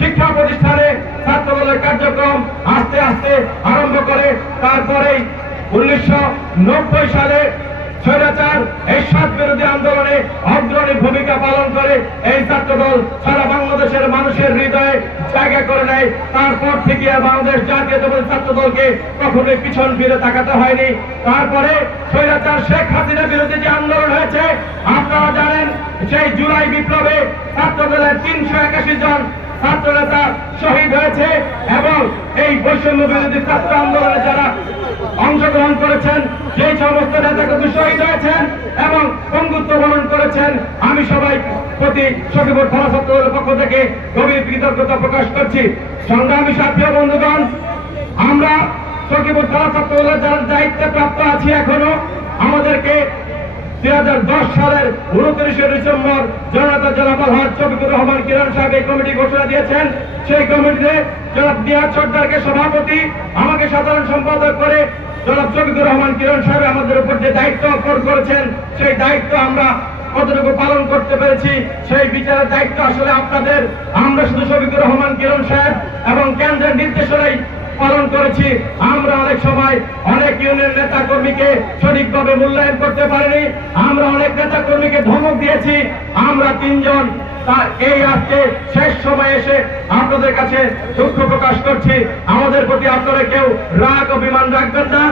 শিক্ষা প্রতিষ্ঠানে ছাত্রদলের কার্যক্রম আস্তে আস্তে আরম্ভ করে। তারপরেই 1990 সালে স্বৈরাচার এরশাদ বিরোধী আন্দোলনে অগ্রণী ভূমিকা পালন করে এই ছাত্রদল সারা বাংলাদেশের মানুষের হৃদয়ে জায়গা করে নেয়। তারপর থেকে বাংলাদেশ জাতীয়তাবাদী ছাত্রদলকে কখনোই পিছন ফিরে তাকাতে হয়নি। তারপরে স্বৈরাচার শেখ হাসিনা বিরোধী যে আন্দোলন হয়েছে আপনারা জানেন, সেই জুলাই বিপ্লবে ছাত্রদলের 381 জন ছাত্রনেতা শহীদ হয়েছে এবং এই বৈষম্য বিরোধী ছাত্র আন্দোলনে যারা অংশগ্রহণ করেছেন সেই সমস্ত নেতাকর্মী শহীদ হয়েছেন এবং বঙ্গুত্ব বরণ করেছেন। আমি সবাই প্রতি সখীপুর থানা ছাত্রদলের পক্ষ থেকে গভীর কৃতজ্ঞতা প্রকাশ করছি। সংগ্রামী সাথী ও বন্ধুগণ, আমরা সখীপুর থানা ছাত্রদলের যারা দায়িত্বে প্রাপ্ত আছি এখনো আমাদেরকে 2010 সালের 29 ডিসেম্বর জনতা জনাব শফিকুর রহমান কিরণ সাহেব এই কমিটি ঘোষণা দিয়েছেন। সেই কমিটিতে জনাব নিয়াজ সরদারকে সভাপতি, আমাকে সাধারণ সম্পাদক করে জনাব শফিকুর রহমান কিরণ সাহেব আমাদের উপর যে দায়িত্ব অর্পণ করেছেন সেই দায়িত্ব আমরা কতটুকু পালন করতে পেরেছি সেই বিচারের দায়িত্ব আসলে আপনাদের। আমরা শুধু শফিকুর রহমান কিরণ সাহেব এবং কেন্দ্রের নির্দেশনাই পালন করেছি। আমরা অনেক সময় অনেক ইউনিয়ন নেতা কর্মীকে সঠিকভাবে মূল্যায়ন করতে পারিনি। আমরা অনেক নেতা কর্মীকে ধমক দিয়েছি। আমরা 3 জন এই আজকে শেষ সময় এসে আপনাদের কাছে দুঃখ প্রকাশ করছি। আমাদের প্রতি আপনারা কেউ রাগ অভিমান রাখবেন না।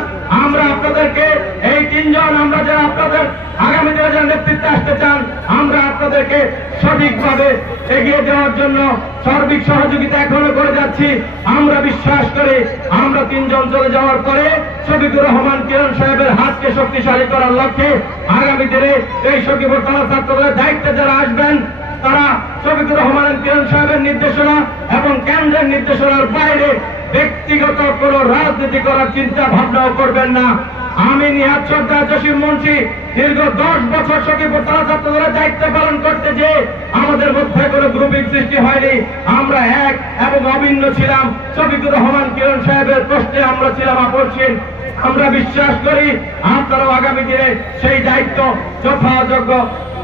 আমরা আপনাদেরকে এই 3 জন আমরা যারা আপনাদের আগামী দিনে যারা নেতৃত্বে আসতে চান আমরা আপনাদেরকে সঠিকভাবে এগিয়ে দেওয়ার জন্য সার্বিক সহযোগিতা এখনো করে যাচ্ছি। আমরা বিশ্বাস করি আমরা 3 জন চলে যাওয়ার পরে শফিকুর রহমান কিরণ সাহেবের হাতকে শক্তিশালী করার লক্ষ্যে আগামী দিনে এই সখীপুর থানা ছাত্রদলের দায়িত্বে যারা আসবেন তারা শফিকুর রহমান কিরণ সাহেবের নির্দেশনা এবং কেন্দ্রের নির্দেশনার বাইরে ব্যক্তিগত কোনো রাজনীতি করার চিন্তা ভাবনাও করবেন না। আমি নিহাত সর্দার জসিম মুন্সি দীর্ঘ 10 বছর সখীপুর থানা ছাত্রদলের দায়িত্ব পালন করতে যে আমাদের মধ্যে কোনো গ্রুপিং সৃষ্টি হয়নি। আমরা এক এবং অভিন্ন ছিলাম। শফিকুর রহমান কিরণ সাহেবের প্রশ্নে আমরা ছিলাম আপসহীন। আমরা বিশ্বাস করি আপনারাও আগামী দিনে সেই দায়িত্ব যথাযোগ্য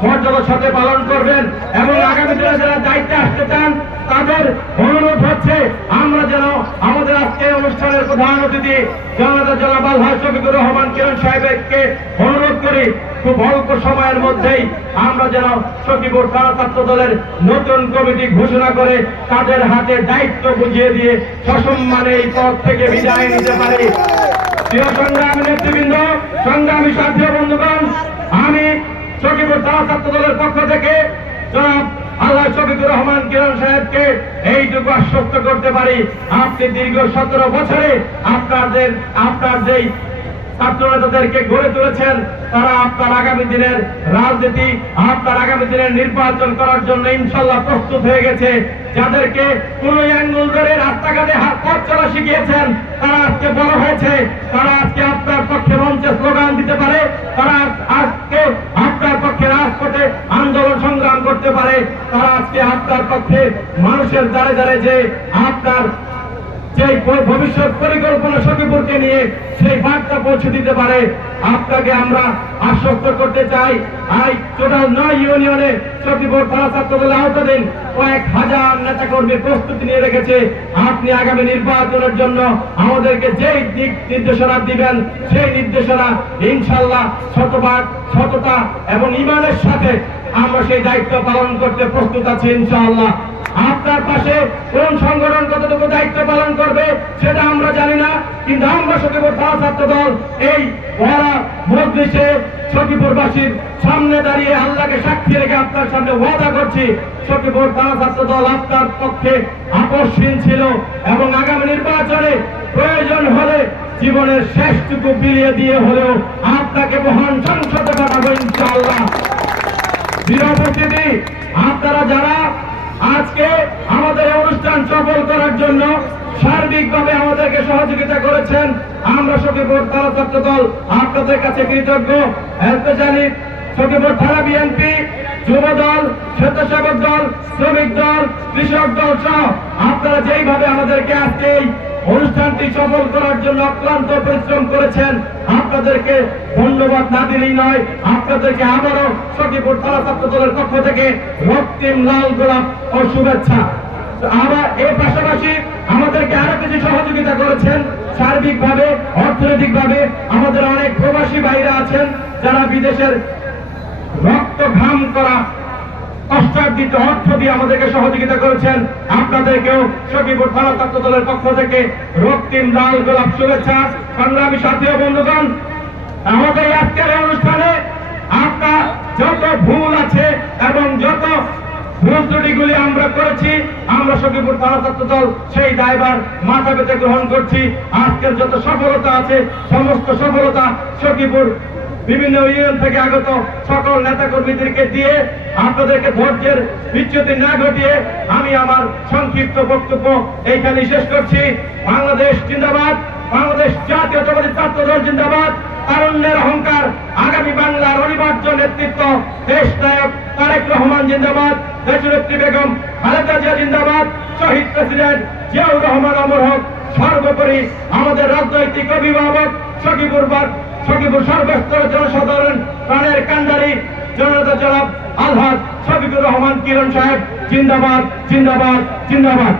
মর্যাদার সাথে পালন করবেন এবং আগামী দিনে যারা দায়িত্বে আসতে চান তাদের অনুরোধ হচ্ছে আমরা যেন আমাদের আজকে অনুষ্ঠানের প্রধান অতিথি জনতা জনাব শফিকুর রহমান কিরণ সাহেবকে অনুরোধ করি খুব অল্প সময়ের মধ্যেই আমরা যেন সখীপুর থানা ছাত্রদলের নতুন কমিটি ঘোষণা করে তাদের হাতে দায়িত্ব বুঝিয়ে দিয়ে সসম্মানে এই পদ থেকে বিদায় নিতে পারি। প্রিয় সংগ্রামী নেতৃবৃন্দ, সংগ্রামী সাথী বন্ধুগণ, আমি সখীপুর থানা ছাত্রদলের পক্ষ থেকে জনাব শফিকুর রহমান কিরণ সাহেবকে এইটুকু আশ্বস্ত করতে পারি আপনি দীর্ঘ 17 বছরে আপনার যেই ছাত্র নেতাদেরকে গড়ে তুলেছেন তারা আপনার আগামী দিনের রাজনীতি আপনার আগামী দিনের নির্বাচন করার জন্য ইনশাল্লাহ প্রস্তুত হয়ে গেছে। যাদেরকে কোন অ্যাঙ্গেল ধরে রাস্তাঘাটে পথ চলা শিখিয়েছেন তারা আজকে বড় হয়েছে, তারা আজকে আপনার পক্ষে মঞ্চে স্লোগান দিতে পারে, তারা আজকে আপনার পক্ষে রাজপথে আন্দোলন সংগ্রাম করতে পারে, তারা আজকে আপনার পক্ষে মানুষের দ্বারে দ্বারে যে আপনার যে ভবিষ্যৎ পরিকল্পনা সখীপুরকে নিয়ে সেই বার্তা পৌঁছে দিতে পারে। আপনাকে আমরা আশ্বস্ত করতে চাই এই টোটাল 9 ইউনিয়নে সখীপুর থানা ছাত্রদলের আওতাধীন কয়েক হাজার নেতাকর্মী প্রস্তুতি নিয়ে রেখেছে। আপনি আগামী নির্বাচনের জন্য আমাদেরকে যেই দিক নির্দেশনা দিবেন সেই নির্দেশনা ইনশাল্লাহ শতভাগ সততা এবং ঈমানের সাথে আমরা সেই দায়িত্ব পালন করতে প্রস্তুত আছি ইনশাআল্লাহ। আপনার পাশে কোন সংগঠন কতটুকু দায়িত্ব পালন করবে সেটা আমরা জানি না, কিন্তু আমরা সখীপুর থানা ছাত্রদল এই মজলিসে সখীপুরবাসীর সামনে দাঁড়িয়ে আল্লাহকে সাক্ষী রেখে আপনার সামনে ওয়াদা করছি সখীপুর থানা ছাত্রদল আপনার পক্ষে আকর্ষণ ছিল এবং আগামী নির্বাচনে প্রয়োজন হলে জীবনের শেষটুকু বিলিয়ে দিয়ে হলেও আপনাকে মহান সংসদে পাঠাবো ইনশাআল্লাহ। বিরোধী আপনারা যারা আজকে আমাদের অনুষ্ঠান সফল করার জন্য সার্বিকভাবে আমাদেরকে সহযোগিতা করেছেন আমরা সখীপুর থানা ছাত্রদল আপনাদের কাছে কৃতজ্ঞ। স্পেশালি সখীপুর থানা বিএনপি, যুব দল, স্বেচ্ছাসেবক দল, শ্রমিক দল, কৃষক দল সহ আপনারা যেইভাবে আমাদেরকে আজকে এই অনুষ্ঠানটি সফল করার জন্য অক্লান্ত পরিশ্রম করেছেন আপনাদেরকে ধন্যবাদ না দিলেই নয়। আপনাদেরকে আবারও সখীপুর থানা ছাত্রদলের পক্ষ থেকে রক্তিম লাল গোলাপ ও শুভেচ্ছা। আবার এর পাশাপাশি আমাদেরকে আরো কিছু সহযোগিতা করেছেন সার্বিকভাবে, অর্থনৈতিকভাবে। আমাদের অনেক প্রবাসী ভাইরা আছেন যারা বিদেশের রক্ত ঘাম করা কষ্টার্জিত অর্থ দিয়ে আমাদেরকে সহযোগিতা করেছেন। আপনাদেরকেও সখীপুর থানা ছাত্র দলের পক্ষ থেকে রক্তিম লাল গোলাপ শুভেচ্ছা। সংগ্রামী সাথী ও বন্ধুগণ, আমাদের আজকের এই অনুষ্ঠানে আপনার যত ভুল আছে এবং যত ভুল ত্রুটিগুলি আমরা করেছি, আমরা সখীপুর থানা ছাত্র দল সেই দায়ভার মাথা পেতে গ্রহণ করছি। আজকের যত সফলতা আছে সমস্ত সফলতা সখীপুর বিভিন্ন ইউনিয়ন থেকে আগত সকল নেতা কর্মীদেরকে দিয়ে আপনাদেরকে ধৈর্যের বিচ্যুতি না ঘটিয়ে আমি আমার সংক্ষিপ্ত বক্তব্য এইখানে শেষ করছি। বাংলাদেশ জিন্দাবাদ, বাংলাদেশ জাতীয়তাবাদী ছাত্র দল জিন্দাবাদ, তারুণ্যের অহংকার, আগামী বাংলার অনিবার্য নেতৃত্ব দেশ নায়ক তারেক রহমান জিন্দাবাদ, দেশনেত্রী বেগম খালেদা জিয়া জিন্দাবাদ, শহীদ প্রেসিডেন্ট জিয়াউর রহমান অমর হোক। সর্বোপরি আমাদের রাজনৈতিক অভিভাবক সখীপুর সর্বস্তরের জনসাধারণ প্রাণের কান্ডারি জনতা জনাব আলহাজ শফিকুর রহমান কিরণ সাহেব জিন্দাবাদ, জিন্দাবাদ, জিন্দাবাদ।